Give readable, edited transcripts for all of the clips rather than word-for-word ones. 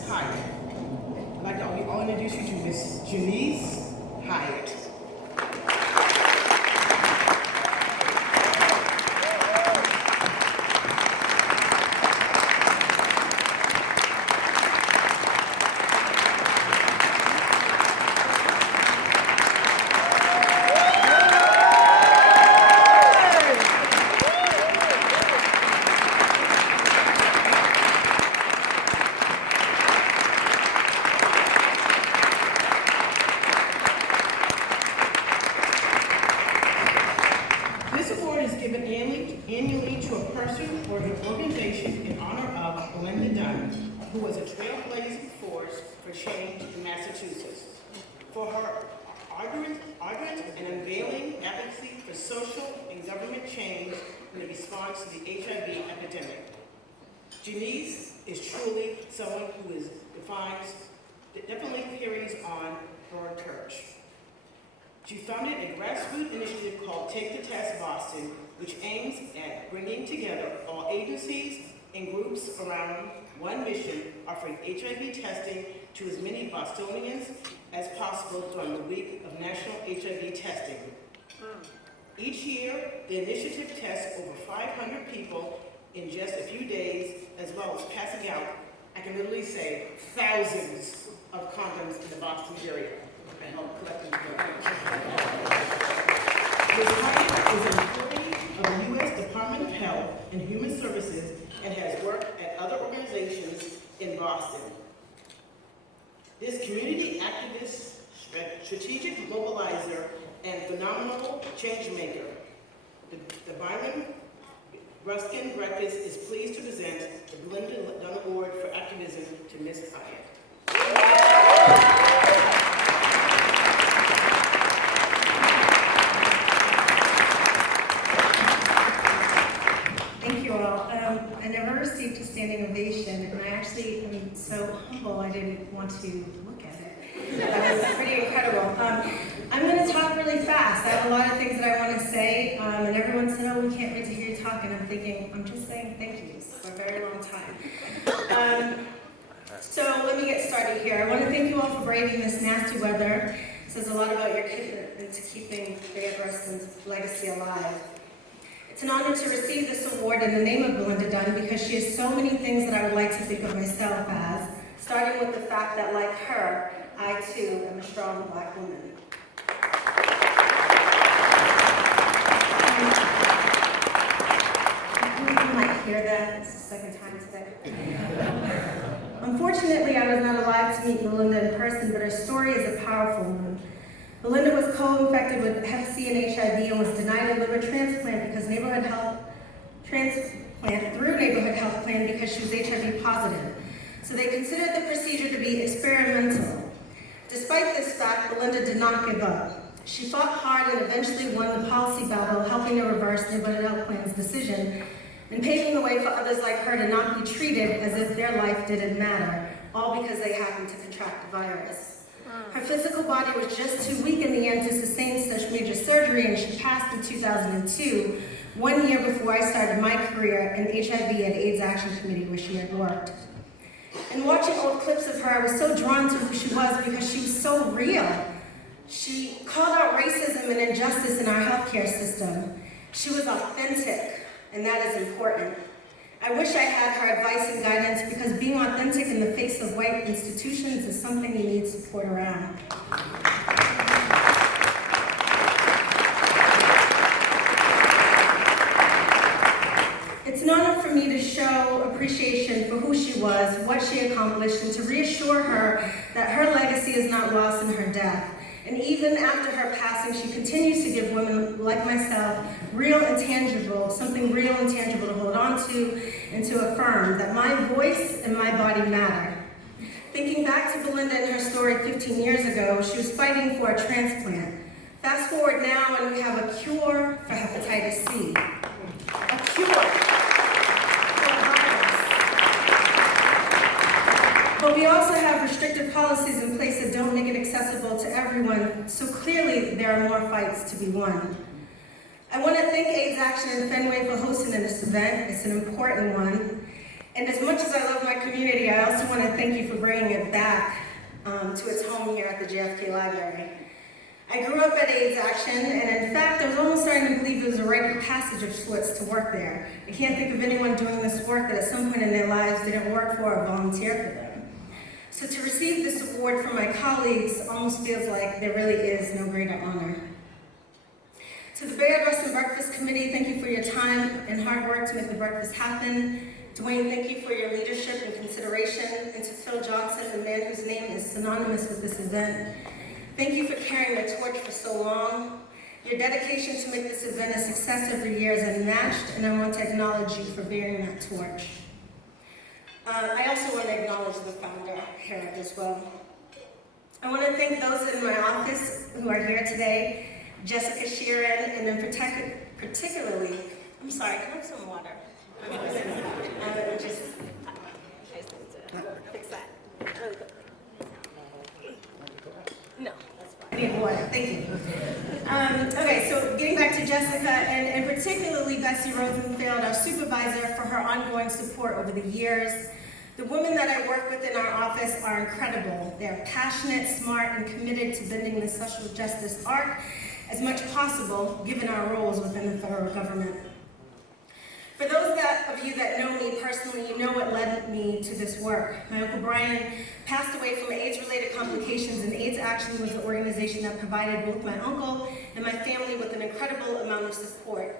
Miss Hyatt. I'd like to all introduce you to Miss Jennease Hyatt. This award is given annually to a person or an organization in honor of Belinda Dunn, who was a trailblazing force for change in Massachusetts, for her ardent and unveiling advocacy for social and government change in the response to the HIV epidemic. Jennease is truly someone who definitely carries on her torch. She founded a grassroots initiative called Take the Test Boston, which aims at bringing together all agencies and groups around one mission, offering HIV testing to as many Bostonians as possible during the week of National HIV Testing. Each year, the initiative tests over 500 people in just a few days, as well as passing out, I can literally say, thousands of condoms in the Boston area. And help collecting Ms. Hyatt is an employee of the U.S. Department of Health and Human Services and has worked at other organizations in Boston. This community activist, strategic mobilizer, and phenomenal change maker, the Byron Rustin is pleased to present the Belinda Dunn Award for Activism to Ms. Hyatt. Thank you all. I never received a standing ovation, and I actually am so humble I didn't want to look at it. That was pretty incredible. I'm going to talk really fast. I have a lot of things that I want to say, and everyone said, oh, we can't wait to hear you talk, and I'm thinking, I'm just saying thank yous for a very long time. So let me get started here. I want to thank you all for braving this nasty weather. It says a lot about your commitment to keeping Bayard Rustin's legacy alive. It's an honor to receive this award in the name of Belinda Dunn because she has so many things that I would like to think of myself as, starting with the fact that, like her, I too am a strong Black woman. You might hear that. It's the second time today. Unfortunately, I was not alive to meet Belinda in person, but her story is a powerful one. Belinda was co-infected with Hep C and HIV and was denied a liver transplant because neighborhood health plan because she was HIV positive. So they considered the procedure to be experimental. Despite this fact, Belinda did not give up. She fought hard and eventually won the policy battle, helping to reverse neighborhood health plan's decision and paving the way for others like her to not be treated as if their life didn't matter, all because they happened to contract the virus. Her physical body was just too weak in the end to sustain such major surgery, and she passed in 2002, 1 year before I started my career in HIV and AIDS Action Committee where she had worked. And watching old clips of her, I was so drawn to who she was because she was so real. She called out racism and injustice in our healthcare system. She was authentic, and that is important. I wish I had her advice and guidance because being authentic in the face of white institutions is something you need support around. It's an honor for me to show appreciation for who she was, what she accomplished, and to reassure her that her legacy is not lost in her death. And even after her passing, she continues to give women like myself something real and tangible to hold on to and to affirm that my voice and my body matter. Thinking back to Belinda and her story 15 years ago, she was fighting for a transplant. Fast forward now and we have a cure for hepatitis C. A cure for a virus. But we also have restrictive policies in place that don't make it accessible to everyone, so clearly there are more fights to be won. I want to thank AIDS Action and Fenway for hosting this event. It's an important one. And as much as I love my community, I also want to thank you for bringing it back to its home here at the JFK Library. I grew up at AIDS Action, and in fact, I was almost starting to believe it was a rite of passage of sorts to work there. I can't think of anyone doing this work that at some point in their lives didn't work for or volunteer for them. So to receive this award from my colleagues almost feels like there really is no greater honor. To the Bayard, Rustin Breakfast Committee, thank you for your time and hard work to make the breakfast happen. Dwayne, thank you for your leadership and consideration. And to Phil Johnson, the man whose name is synonymous with this event, thank you for carrying the torch for so long. Your dedication to make this event a success every year is unmatched, and I want to acknowledge you for bearing that torch. I also want to acknowledge the founder, Hyatt, as well. I want to thank those in my office who are here today, Jessica Sheeran, and then particularly, I'm sorry, can I have some water? Just fix that really quickly. No, that's fine. I need water, thank you. Okay, so getting back to Jessica, and particularly Bessie Rosenfeld, our supervisor, for her ongoing support over the years. The women that I work with in our office are incredible. They're passionate, smart, and committed to bending the social justice arc as much possible, given our roles within the federal government. For those of you that know me personally, you know what led me to this work. My Uncle Brian passed away from AIDS-related complications, and AIDS Action was the organization that provided both my uncle and my family with an incredible amount of support.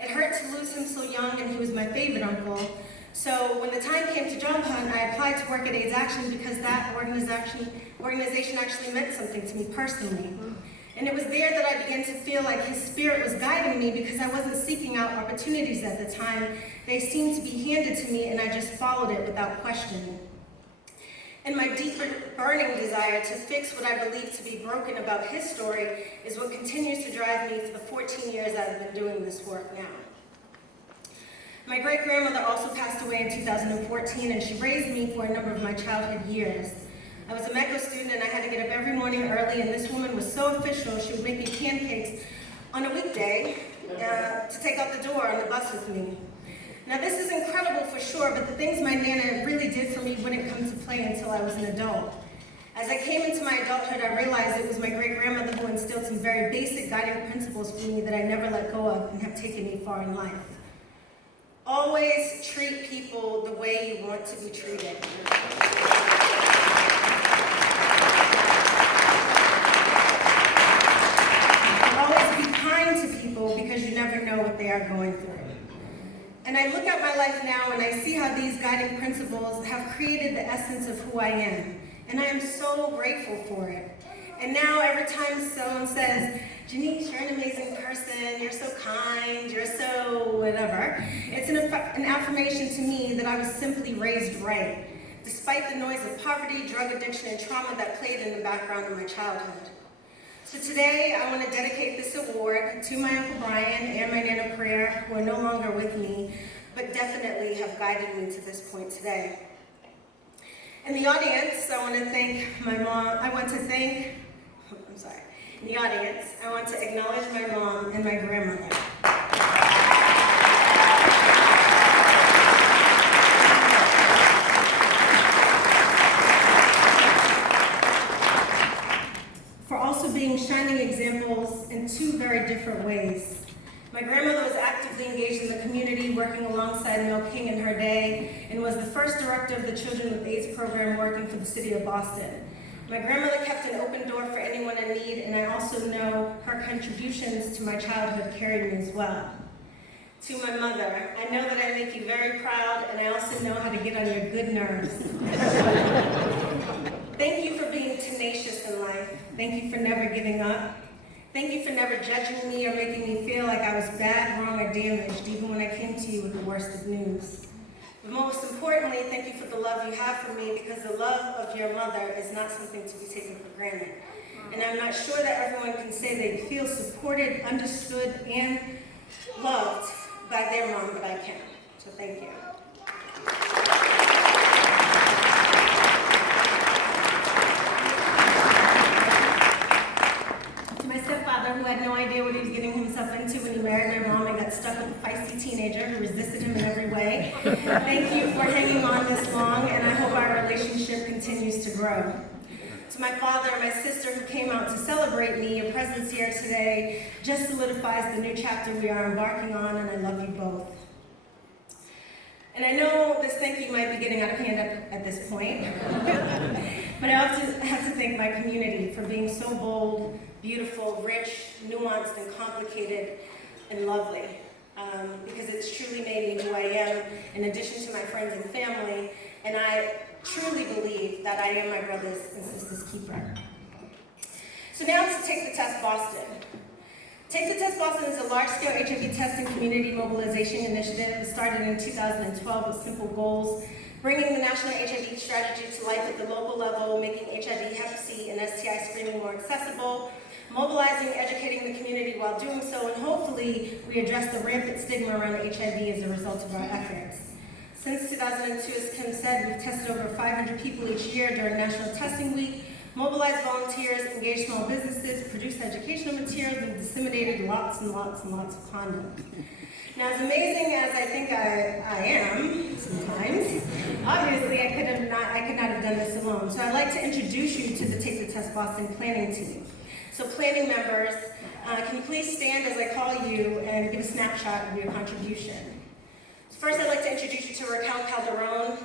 It hurt to lose him so young, and he was my favorite uncle. So when the time came to job hunt, I applied to work at AIDS Action because that organization actually meant something to me personally. And it was there that I began to feel like his spirit was guiding me because I wasn't seeking out opportunities at the time. They seemed to be handed to me, and I just followed it without question. And my deep burning desire to fix what I believe to be broken about his story is what continues to drive me for the 14 years I've been doing this work now. My great-grandmother also passed away in 2014, and she raised me for a number of my childhood years. I was a MECO student, and I had to get up every morning early, and this woman was so official, she would make me pancakes on a weekday to take out the door on the bus with me. Now this is incredible for sure, but the things my Nana really did for me wouldn't come to play until I was an adult. As I came into my adulthood, I realized it was my great-grandmother who instilled some very basic guiding principles for me that I never let go of and have taken me far in life. Always treat people the way you want to be treated. Always be kind to people because you never know what they are going through. And I look at my life now and I see how these guiding principles have created the essence of who I am. And I am so grateful for it. And now every time someone says, Jennease, you're an amazing person, you're so kind, you're so whatever, it's an affirmation to me that I was simply raised right, despite the noise of poverty, drug addiction, and trauma that played in the background of my childhood. So today, I want to dedicate this award to my Uncle Brian and my Nana Prayer, who are no longer with me, but definitely have guided me to this point today. In the audience, I want to thank my mom. In the audience, I want to acknowledge my mom and my grandmother. For also being shining examples in two very different ways. My grandmother was actively engaged in the community, working alongside Mel King in her day, and was the first director of the Children with AIDS program working for the city of Boston. My grandmother kept an open door for anyone in need, and I also know her contributions to my childhood carried me as well. To my mother, I know that I make you very proud, and I also know how to get on your good nerves. Thank you for being tenacious in life. Thank you for never giving up. Thank you for never judging me or making me feel like I was bad, wrong, or damaged, even when I came to you with the worst of news. But most importantly, thank you for the love you have for me, because the love of your mother is not something to be taken for granted. And I'm not sure that everyone can say they feel supported, understood, and loved by their mom, but I can. So thank you. To my stepfather, who had no idea what he was getting himself into when he married my mom and got stuck with a feisty teenager who resisted him in every way. Thank you for hanging grow. To my father and my sister who came out to celebrate me, your presence here today just solidifies the new chapter we are embarking on, and I love you both. And I know this thank you might be getting out of hand at this point, but I also have to thank my community for being so bold, beautiful, rich, nuanced, and complicated, and lovely. Because it's truly made me who I am, in addition to my friends and family, and I truly believe that I am my brother's and sister's keeper. So now to Take the Test Boston. Take the Test Boston is a large-scale HIV testing community mobilization initiative that started in 2012 with simple goals, bringing the national HIV strategy to life at the local level, making HIV, Hep C, and STI screening more accessible, mobilizing, educating the community while doing so, and hopefully we address the rampant stigma around HIV as a result of our efforts. Since 2002, as Kim said, we've tested over 500 people each year during National Testing Week, mobilized volunteers, engaged small businesses, produced educational materials, and disseminated lots and lots and lots of condoms. Now, as amazing as I think I am sometimes, obviously I could not have done this alone. So I'd like to introduce you to the Take the Test Boston planning team. So planning members, can you please stand as I call you and give a snapshot of your contribution? First, I'd like to introduce you to Raquel Calderon.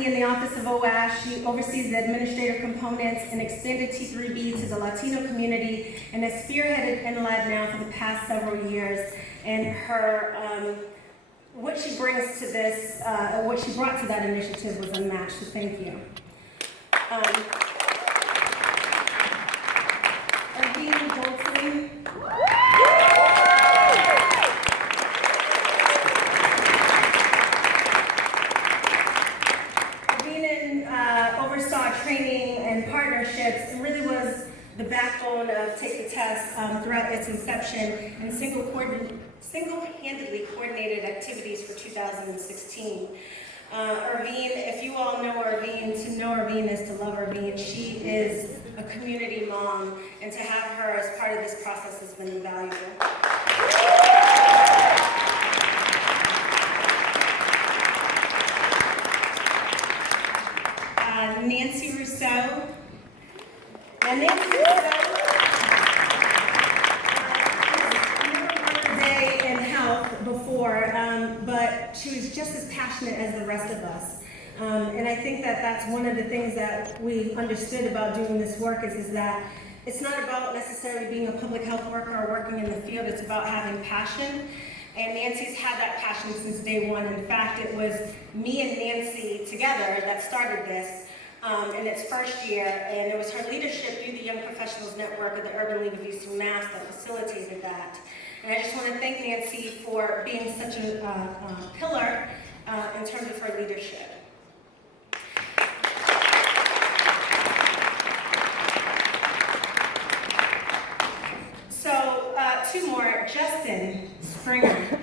In the Office of OASH, she oversees the administrative components and expanded T3B to the Latino community and has spearheaded NLAD now for the past several years. And her, what she brings to this, what she brought to that initiative was unmatched, so thank you. Oversaw training and partnerships and really was the backbone of Take the Test throughout its inception and single-handedly coordinated activities for 2016. Irvine, if you all know Irvine, to know Irvine is to love Irvine. She is a community mom, and to have her as part of this process has been invaluable. Nancy Rousseau. And Nancy Rousseau never worked a day in health before, but she was just as passionate as the rest of us. And I think that that's one of the things that we understood about doing this work is that it's not about necessarily being a public health worker or working in the field, it's about having passion. And Nancy's had that passion since day one. In fact, it was me and Nancy together that started this in its first year, and it was her leadership through the Young Professionals Network of the Urban League of Eastern Mass that facilitated that. And I just want to thank Nancy for being such a pillar in terms of her leadership. So, two more. Justin Springer.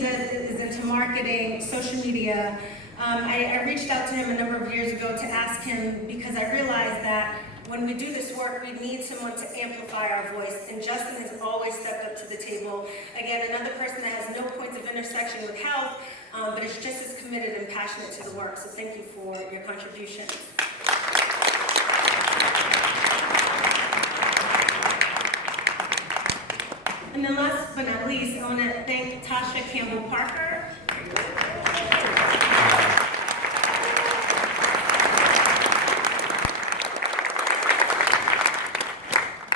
Is into marketing, social media. I reached out to him a number of years ago to ask him because I realized that when we do this work, we need someone to amplify our voice, and Justin has always stepped up to the table. Again, another person that has no points of intersection with health, but is just as committed and passionate to the work, so thank you for your contribution. And then last but not least, I want to thank Tasha Campbell-Parker.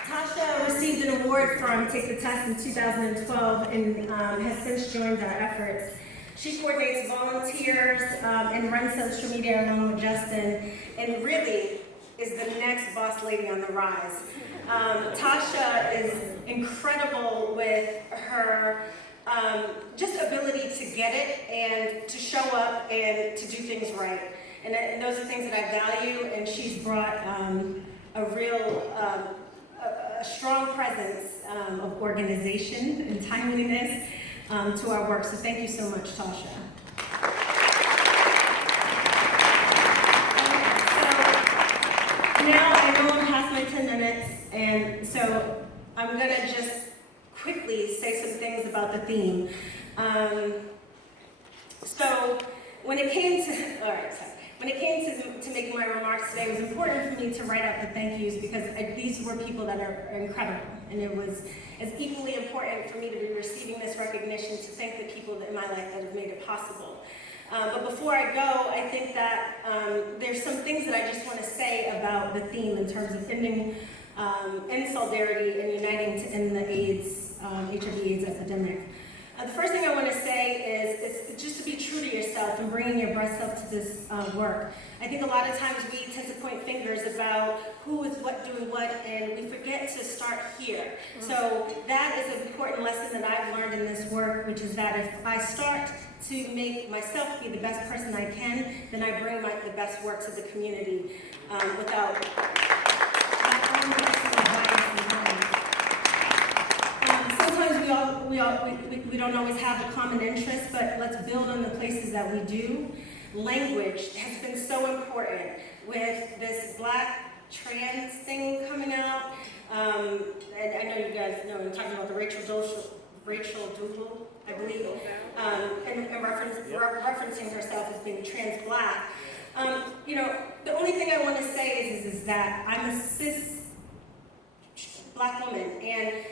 Tasha received an award from Take the Test in 2012 and has since joined our efforts. She coordinates volunteers and runs social media along with Justin, and really is the next boss lady on the rise. Tasha is incredible with her just ability to get it and to show up and to do things right. And those are things that I value, and she's brought a real, a strong presence of organization and timeliness to our work. So thank you so much, Tasha. Now I know I'm past my 10 minutes, and so I'm gonna just quickly say some things about the theme. So when it came to making my remarks today, it was important for me to write out the thank yous because these were people that are incredible, and it was as equally important for me to be receiving this recognition to thank the people in my life that have made it possible. But before I go, I think that there's some things that I just want to say about the theme in terms of ending in solidarity and uniting to end the HIV/AIDS epidemic. The first thing I want to say is just to be true to yourself and bringing your best self to this work. I think a lot of times we tend to point fingers about who is what doing what, and we forget to start here. So that is an important lesson that I've learned in this work, which is that if I start to make myself be the best person I can, then I bring the best work to the community without sometimes we don't always have a common interest, but let's build on the places that we do. Language has been so important with this Black trans thing coming out. And I know you guys know, I'm talking about the Rachel Doolittle, I believe, and referencing herself as being trans Black. The only thing I want to say is that I'm a cis Black woman, and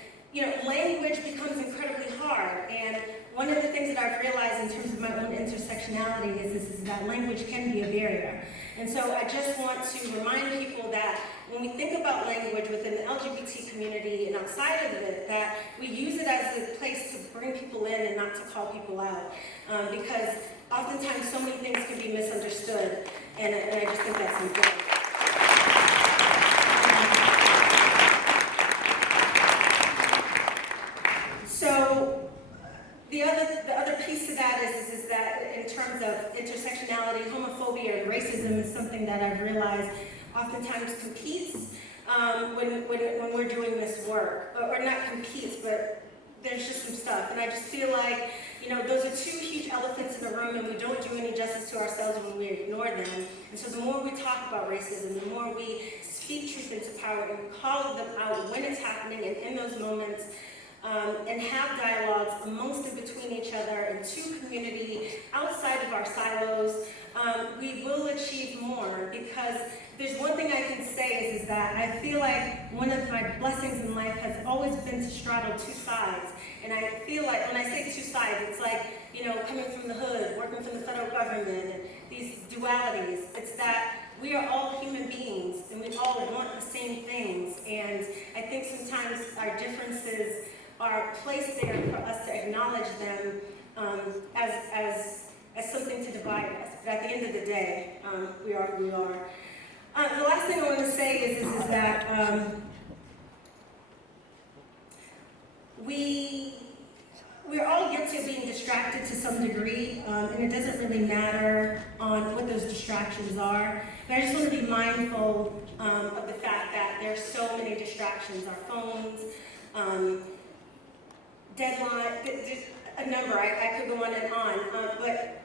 language becomes incredibly hard. And one of the things that I've realized in terms of my own intersectionality is that language can be a barrier. And so I just want to remind people that when we think about language within the LGBT community and outside of it, that we use it as a place to bring people in and not to call people out. Because oftentimes so many things can be misunderstood, and I just think that's important. So the other piece to that is that in terms of intersectionality, homophobia, and racism is something that I've realized oftentimes competes when we're doing this work, or not competes, but there's just some stuff. And I just feel like those are two huge elephants in the room, and we don't do any justice to ourselves when we ignore them. And so the more we talk about racism, the more we speak truth into power and call them out when it's happening and in those moments. And have dialogues amongst and between each other and to community outside of our silos, we will achieve more. Because there's one thing I can say is that I feel like one of my blessings in life has always been to straddle two sides. And I feel like when I say two sides, it's like, coming from the hood, working for the federal government, and these dualities. It's that we are all human beings, and we all want the same things. And I think sometimes our differences are placed there for us to acknowledge them as something to divide us. But at the end of the day, we are who we are. The last thing I want to say is that we're all guilty of being distracted to some degree, and it doesn't really matter on what those distractions are. But I just want to be mindful of the fact that there are so many distractions. Our phones, deadline, a number, I could go on and on, but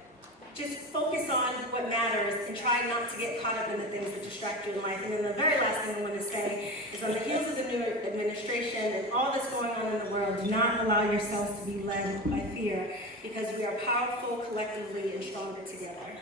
just focus on what matters and try not to get caught up in the things that distract you in life. And then the very last thing I want to say is on the heels of the new administration and all that's going on in the world, do not allow yourselves to be led by fear, because we are powerful collectively and stronger together.